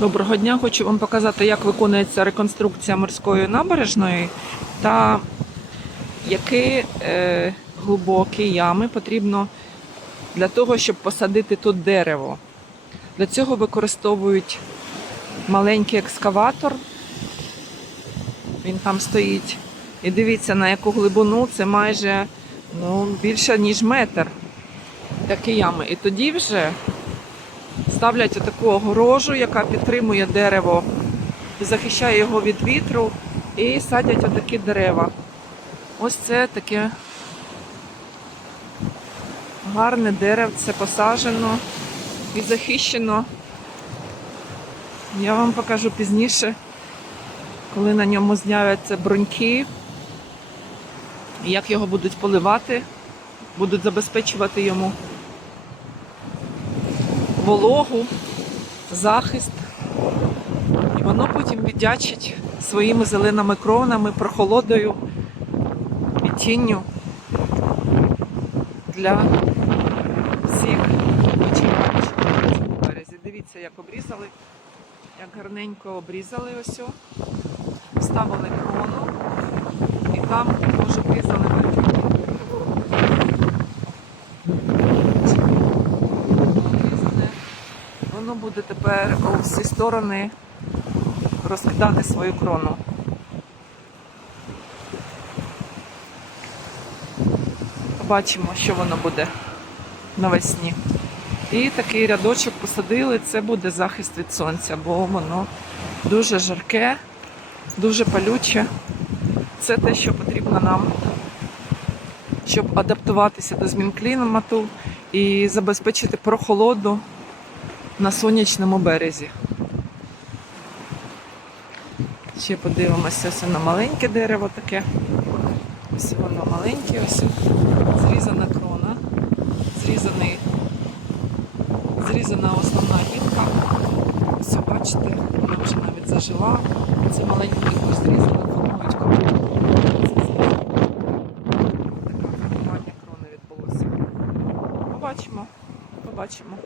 Доброго дня, хочу вам показати, як виконується реконструкція морської набережної та які е, глибокі ями потрібно для того, щоб посадити тут дерево. Для цього використовують маленький екскаватор. Він там стоїть. І дивіться, на яку глибину це майже ну, більше, ніж метр. Такі ями. І тоді вже ставлять таку огорожу, яка підтримує дерево захищає його від вітру, і садять отакі дерева. Ось це таке гарне деревце посаджено і захищено. Я вам покажу пізніше, коли на ньому з'являться бруньки, як його будуть поливати, будуть забезпечувати йому вологу, захист. І воно потім віддячить своїми зеленими кронами, прохолодою і тінню для всіх почуваючих на березі. Дивіться, як обрізали, як гарненько обрізали ось. Вставили крону і там теж обрізали Воно буде тепер у всі сторони розкидати свою крону. Побачимо, що воно буде навесні. І такий рядочок посадили, це буде захист від сонця, бо воно дуже жарке, дуже палюче. Це те, що потрібно нам, щоб адаптуватися до змін клімату і забезпечити прохолоду на сонячному березі. Ще подивимося ось на маленьке дерево таке. Ось воно маленьке, ось зрізана крона, зрізаний, зрізана основна гілка. Ось бачите, вона вже навіть зажила. Це маленьку крону. Це зрізано. Таке формування крони відбулося. Побачимо, побачимо.